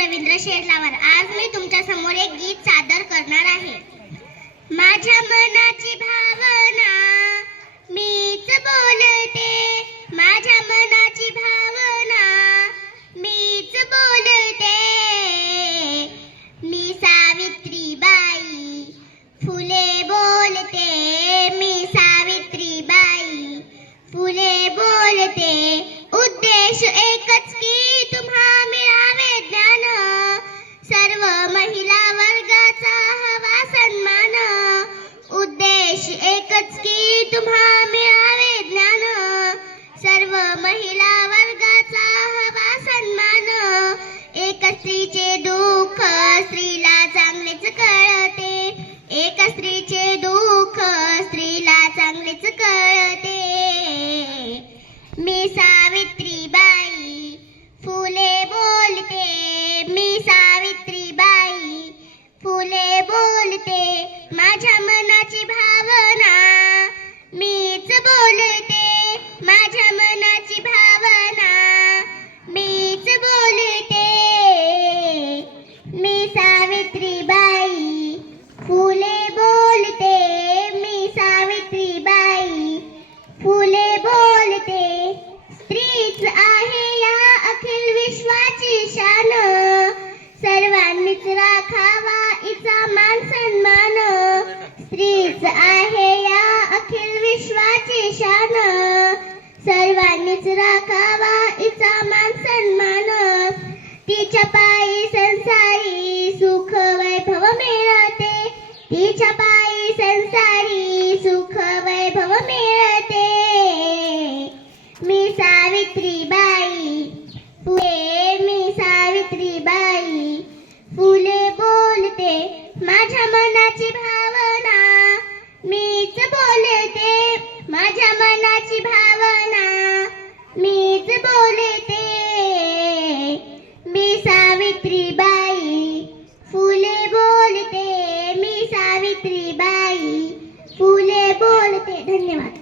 रवींद्र शेटलावर. आज मी तुमच्या समोर एक गीत सादर करणार आहे. माझ्या मनाची भावना मीच बोलते, माझ्या मनाची भावना मीच बोलते. मी सावित्रीबाई फुले बोलते, मी सावित्रीबाई फुले बोलते. उद्देश एकच की तुम्हा मिळावे ज्ञान, सर्व महिला वर्गाचा हवा सन्मान. उद्देश एकच की तुम्हा मिळावे ज्ञान, सर्व महिला वर्गाचा हवा सन्मान. एक स्त्रीचे दुःख स्त्रीला चांगलेच कळते, एक स्त्रीचे दुःख स्त्रीला चांगलेच कळते. मी सावित्रीबाई फुले बोलते, मी सावित्रीबाई फुले बोलते. माझ्या मनाची भावना मीच बोलते, माझ्या मनाची भावना मीच बोलते. मी सावित्रीबाई फुले बोलते, मी सावित्रीबाई फुले बोलते. स्त्रीच आहे या अखिल विश्वाची शान, सर्वांनीच राखावा हिचा मान सन्मान. स्त्रीच आहे या अखिल विश्वाची शान, सर्वांनीच राखावा हिचा मान सन्मान. तिच्या पायी संसारी सुख वैभव मिळते, तिच्या पायी संसारी सुख वैभव मिळते. मी सावित्रीबाई फुले, मी सावित्रीबाई फुले बोलते. माझ्या मनाची भावना मीच बोलते, माझ्या मनाची भावना मीच बोलते. मी सावित्रीबाई फुले बोलते, मी सावित्रीबाई फुले बोलते. धन्यवाद.